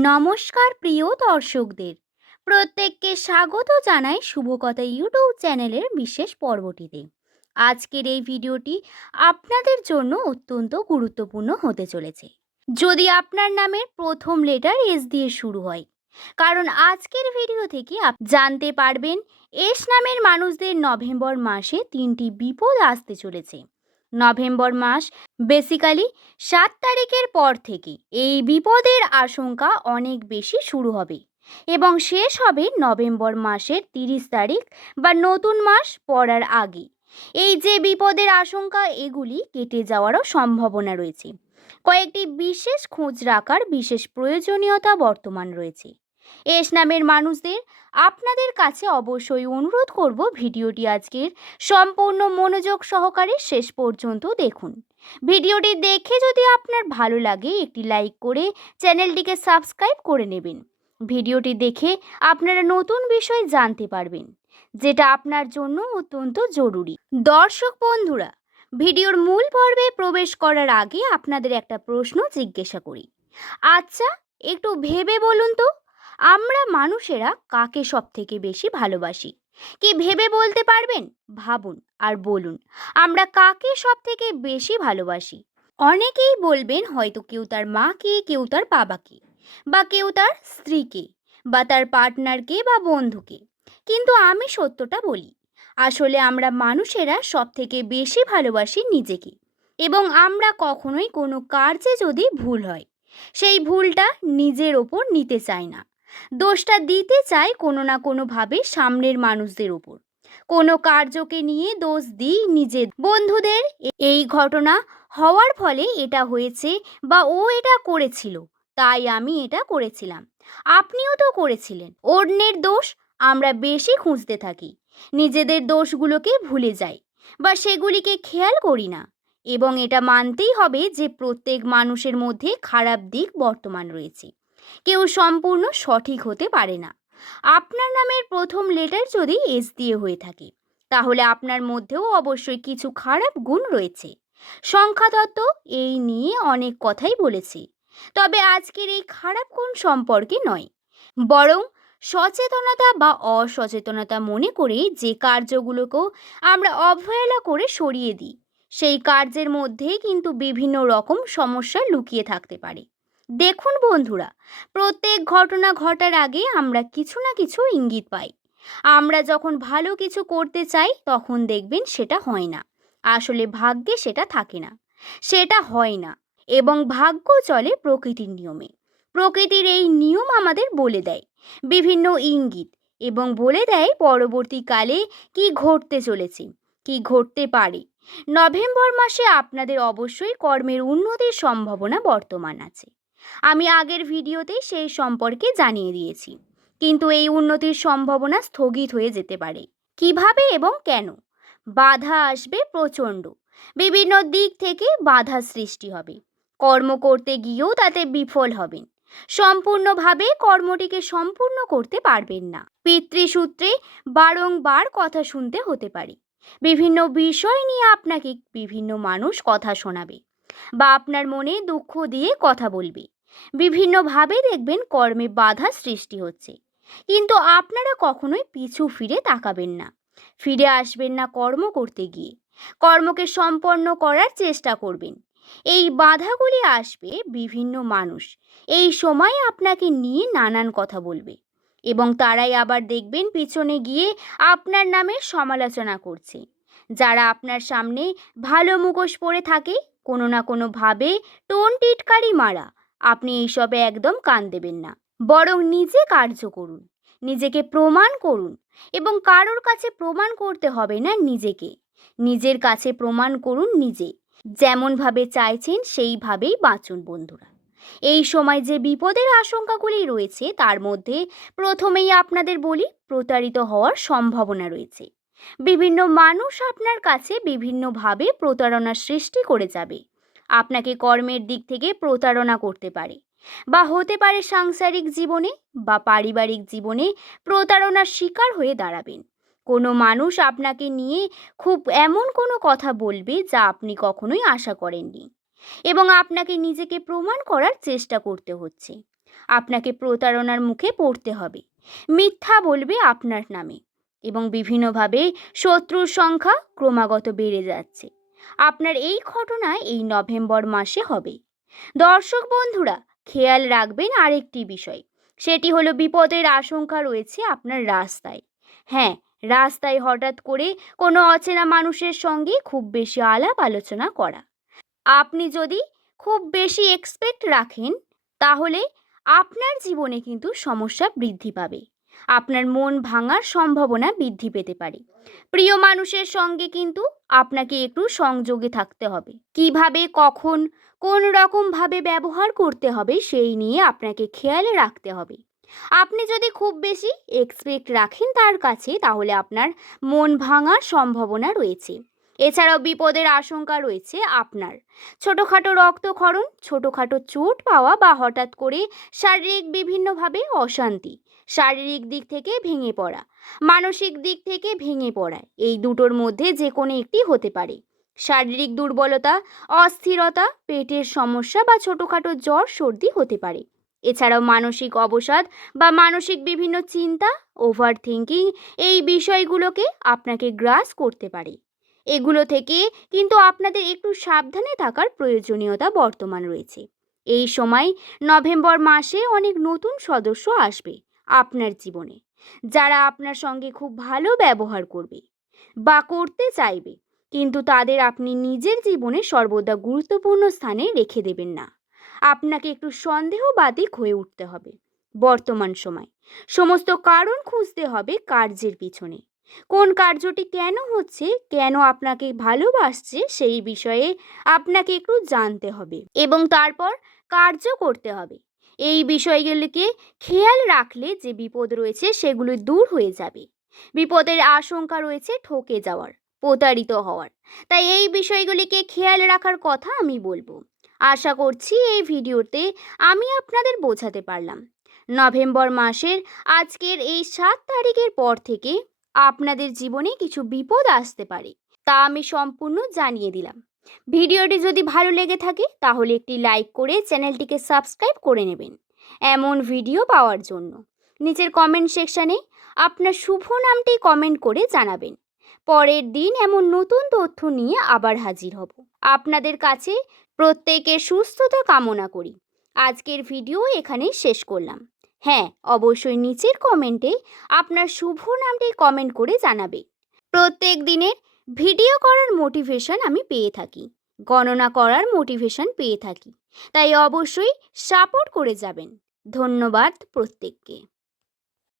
নমস্কার প্রিয় দর্শকদের। প্রত্যেককে স্বাগত জানাই শুভকথা ইউটিউব চ্যানেলের বিশেষ পর্বটিতে। আজকের এই ভিডিওটি আপনাদের জন্য অত্যন্ত গুরুত্বপূর্ণ হতে চলেছে। যদি আপনার নামের প্রথম লেটার এস দিয়ে শুরু হয়, কারণ আজকের ভিডিও থেকে আপ জানতে পারবেন, এস নামের মানুষদের নভেম্বর মাসে তিনটি বিপদ আসতে চলেছে। নভেম্বর মাস। বেসিক্যালি সাত তারিখের পর থেকে এই বিপদের আশঙ্কা অনেক বেশি শুরু হবে এবং শেষ হবে নভেম্বর মাসের তিরিশ তারিখ বা নতুন মাস পড়ার আগে। এই যে বিপদের আশঙ্কা, এগুলি কেটে যাওয়ারও সম্ভাবনা রয়েছে। কয়েকটি বিশেষ খোঁজ রাখার বিশেষ প্রয়োজনীয়তা বর্তমান রয়েছে। এস নামের মানুষদের আপনাদের কাছে অবশ্যই অনুরোধ করব ভিডিওটি আজকের সম্পূর্ণ মনোযোগ সহকারে শেষ পর্যন্ত দেখুন। ভিডিওটি দেখে যদি আপনার ভালো লাগে একটি লাইক করে চ্যানেলটিকে সাবস্ক্রাইব করে নেবেন। ভিডিওটি দেখে আপনারা নতুন বিষয় জানতে পারবেন, যেটা আপনার জন্য অত্যন্ত জরুরি। দর্শক বন্ধুরা, ভিডিওর মূল পর্বে প্রবেশ করার আগে আপনাদের একটা প্রশ্ন জিজ্ঞাসা করি। আচ্ছা একটু ভেবে বলুন তো। আমরা মানুষেরা কাকে সব থেকে বেশি ভালোবাসি? কি ভেবে বলতে পারবেন? ভাবুন আর বলুন, আমরা কাকে সব থেকে বেশি ভালোবাসি? অনেকেই বলবেন হয়তো কেউ তার মাকে, কেউ তার বাবাকে, বা কেউ তার স্ত্রীকে, বা তার পার্টনারকে, বা বন্ধুকে। কিন্তু আমি সত্যটা বলি, আসলে আমরা মানুষেরা সব থেকে বেশি ভালোবাসি নিজেকে, এবং আমরা কখনোই কোনো কার্যে যদি ভুল হয়, সেই ভুলটা নিজের ওপর নিতে চাই না। দোষটা দিতে চাই কোনো না কোনোভাবে সামনের মানুষদের ওপর কোনো কার্যকে নিয়ে দোষ দিই নিজের। বন্ধুদের এই ঘটনা হওয়ার ফলে এটা হয়েছে বা ও এটা করেছিল, তাই আমি এটা করেছিলাম। আপনিও তো করেছিলেন, অন্যের দোষ আমরা বেশি খুঁজতে থাকি। নিজেদের দোষগুলোকে ভুলে যাই বা সেগুলিকে খেয়াল করি না। এবং এটা মানতেই হবে যে প্রত্যেক মানুষের মধ্যে খারাপ দিক বর্তমান রয়েছে। কেউ সম্পূর্ণ সঠিক হতে পারে না। আপনার নামের প্রথম লেটার যদি এস দিয়ে হয়ে থাকে, তাহলে আপনার মধ্যেও অবশ্যই কিছু খারাপ গুণ রয়েছে। সংখ্যাতত্ত্ব এই নিয়ে অনেক কথাই বলেছে, তবে আজকের এই খারাপ গুণ সম্পর্কে নয়, বরং সচেতনতা বা অসচেতনতা মনে করে যে কার্যগুলোকেও আমরা অবহেলা করে সরিয়ে দিই, সেই কার্যের মধ্যেই কিন্তু বিভিন্ন রকম সমস্যা লুকিয়ে থাকতে পারে। দেখুন বন্ধুরা, প্রত্যেক ঘটনা ঘটার আগে আমরা কিছু না কিছু ইঙ্গিত পাই। আমরা যখন ভালো কিছু করতে চাই, তখন দেখবেন সেটা হয় না। আসলে ভাগ্যে সেটা থাকে না। সেটা হয় না এবং ভাগ্য চলে প্রকৃতির নিয়মে। প্রকৃতির এই নিয়ম আমাদের বলে দেয়। বিভিন্ন ইঙ্গিত এবং বলে দেয় পরবর্তীকালে কি ঘটতে চলেছে, কি ঘটতে পারে। নভেম্বর মাসে আপনাদের অবশ্যই কর্মের উন্নতির সম্ভাবনা বর্তমান আছে। আমি আগের ভিডিওতে সেই সম্পর্কে জানিয়ে দিয়েছি। কিন্তু এই উন্নতির সম্ভাবনা স্থগিত হয়ে যেতে পারে। কীভাবে এবং কেন? বাধা আসবে প্রচণ্ড। বিভিন্ন দিক থেকে বাধা সৃষ্টি হবে। কর্ম করতে গিয়েও তাতে বিফল হবেন। সম্পূর্ণভাবে কর্মটিকে সম্পূর্ণ করতে পারবেন না। পিতৃসূত্রে বারংবার কথা শুনতে হতে পারে। বিভিন্ন বিষয় নিয়ে আপনাকে বিভিন্ন মানুষ কথা শোনাবে বা আপনার মনে দুঃখ দিয়ে কথা বলবে। বিভিন্নভাবে দেখবেন কর্মে বাধা সৃষ্টি হচ্ছে। কিন্তু আপনারা কখনোই পিছু ফিরে তাকাবেন না। ফিরে আসবেন না কর্ম করতে গিয়ে। কর্মকে সম্পন্ন করার চেষ্টা করবেন। এই বাধাগুলি আসবে বিভিন্ন মানুষ। এই সময় আপনাকে নিয়ে নানান কথা বলবে। এবং তারাই আবার দেখবেন পিছনে গিয়ে আপনার নামে সমালোচনা করছে। যারা আপনার সামনে ভালো মুখোশ পরে থাকে, কোনো না কোনোভাবে টোন টিটকারি মারা। আপনি এইসবে একদম কান দেবেন না। বরং নিজে কার্য করুন, নিজেকে প্রমাণ করুন এবং কারোর কাছে প্রমাণ করতে হবে না নিজেকে। নিজের কাছে প্রমাণ করুন নিজে। যেমনভাবে চাইছেন সেইভাবেই বাঁচুন বন্ধুরা। এই সময় যে বিপদের আশঙ্কাগুলি রয়েছে তার মধ্যে প্রথমেই আপনাদের বলি, প্রতারিত হওয়ার সম্ভাবনা রয়েছে। বিভিন্ন মানুষ আপনার কাছে বিভিন্নভাবে প্রতারণার সৃষ্টি করে যাবে। আপনাকে কর্মের দিক থেকে প্রতারণা করতে পারে বা হতে পারে সাংসারিক জীবনে বা পারিবারিক জীবনে প্রতারণার শিকার হয়ে দাঁড়াবেন। কোনো মানুষ আপনাকে নিয়ে খুব এমন কোনো কথা বলবে যা আপনি কখনোই আশা করেননি এবং আপনাকে নিজেকে প্রমাণ করার চেষ্টা করতে হচ্ছে। আপনাকে প্রতারণার মুখে পড়তে হবে। মিথ্যা বলবে আপনার নামে এবং বিভিন্নভাবে শত্রুর সংখ্যা ক্রমাগত বেড়ে যাচ্ছে। আপনার এই ঘটনা এই নভেম্বর মাসে হবে। দর্শক বন্ধুরা, খেয়াল রাখবেন আরেকটি বিষয়। সেটি হলো বিপদের আশঙ্কা রয়েছে আপনার রাস্তায়। হ্যাঁ রাস্তায় হঠাৎ করে কোনো অচেনা মানুষের সঙ্গে খুব বেশি আলাপ আলোচনা করা। আপনি যদি খুব বেশি এক্সপেক্ট রাখেন, তাহলে আপনার জীবনে কিন্তু সমস্যা বৃদ্ধি পাবে। আপনার মন ভাঙার সম্ভাবনা বৃদ্ধি পেতে পারে। প্রিয় মানুষের সঙ্গে কিন্তু আপনাকে একটু সংযোগে থাকতে হবে। কীভাবে, কখন, কোন রকমভাবে ব্যবহার করতে হবে সেই নিয়ে আপনাকে খেয়াল রাখতে হবে। আপনি যদি খুব বেশি এক্সপেক্ট রাখেন তার কাছে, তাহলে আপনার মন ভাঙার সম্ভাবনা রয়েছে। এছাড়াও বিপদের আশঙ্কা রয়েছে আপনার। ছোটোখাটো রক্তক্ষরণ, ছোটোখাটো চোট পাওয়া বা হঠাৎ করে শারীরিক বিভিন্নভাবে অশান্তি শারীরিক দিক থেকে ভেঙে পড়া, মানসিক দিক থেকে ভেঙে পড়া, এই দুটোর মধ্যে যে কোনো একটি হতে পারে। শারীরিক দুর্বলতা, অস্থিরতা, পেটের সমস্যা বা ছোটোখাটো জ্বর, সর্দি হতে পারে। এছাড়াও মানসিক অবসাদ বা মানসিক বিভিন্ন চিন্তা ওভার থিঙ্কিং এই বিষয়গুলোকে আপনাকে গ্রাস করতে পারে। এগুলো থেকে কিন্তু আপনাদের একটু সাবধানে থাকার প্রয়োজনীয়তা বর্তমান রয়েছে। এই সময় নভেম্বর মাসে অনেক নতুন সদস্য আসবে। আপনার জীবনে। যারা আপনার সঙ্গে খুব ভালো ব্যবহার করবে বা করতে চাইবে, কিন্তু তাদের আপনি নিজের জীবনে সর্বদা গুরুত্বপূর্ণ স্থানে রেখে দেবেন না। আপনাকে একটু সন্দেহবাদিক হয়ে উঠতে হবে বর্তমান সময়। সমস্ত কারণ খুঁজতে হবে কার্যের পিছনে। কোন কার্যটি কেন হচ্ছে, কেন আপনাকে ভালোবাসছে, সেই বিষয়ে আপনাকে একটু জানতে হবে এবং তারপর কার্য করতে হবে। এই বিষয়গুলিকে খেয়াল রাখলে যে বিপদ রয়েছে সেগুলি দূর হয়ে যাবে। বিপদের আশঙ্কা রয়েছে ঠকে যাওয়ার, প্রতারিত হওয়ার। তাই এই বিষয়গুলিকে খেয়াল রাখার কথা আমি বলব। আশা করছি এই ভিডিওতে আমি আপনাদের বোঝাতে পারলাম। নভেম্বর মাসের আজকের এই সাত তারিখের পর থেকে আপনাদের জীবনে কিছু বিপদ আসতে পারে, তা আমি সম্পূর্ণ জানিয়ে দিলাম। ভিডিওটি যদি ভালো লেগে থাকে, তাহলে একটি লাইক করে চ্যানেলটিকে সাবস্ক্রাইব করে নেবেন। এমন ভিডিও পাওয়ার জন্য। নিচের কমেন্ট সেকশানে আপনার শুভ নামটি কমেন্ট করে জানাবেন। পরের দিন এমন নতুন তথ্য নিয়ে আবার হাজির হব। আপনাদের কাছে প্রত্যেকের সুস্থতা কামনা করি। আজকের ভিডিও এখানেই শেষ করলাম। হ্যাঁ অবশ্যই নিচের কমেন্টে আপনার শুভ নামটি কমেন্ট করে জানাবে। প্রত্যেক দিনের ভিডিও করার মোটিভেশন আমি পেয়ে থাকি, গণনা করার মোটিভেশন পেয়ে থাকি। তাই অবশ্যই সাপোর্ট করে যাবেন। ধন্যবাদ প্রত্যেককে।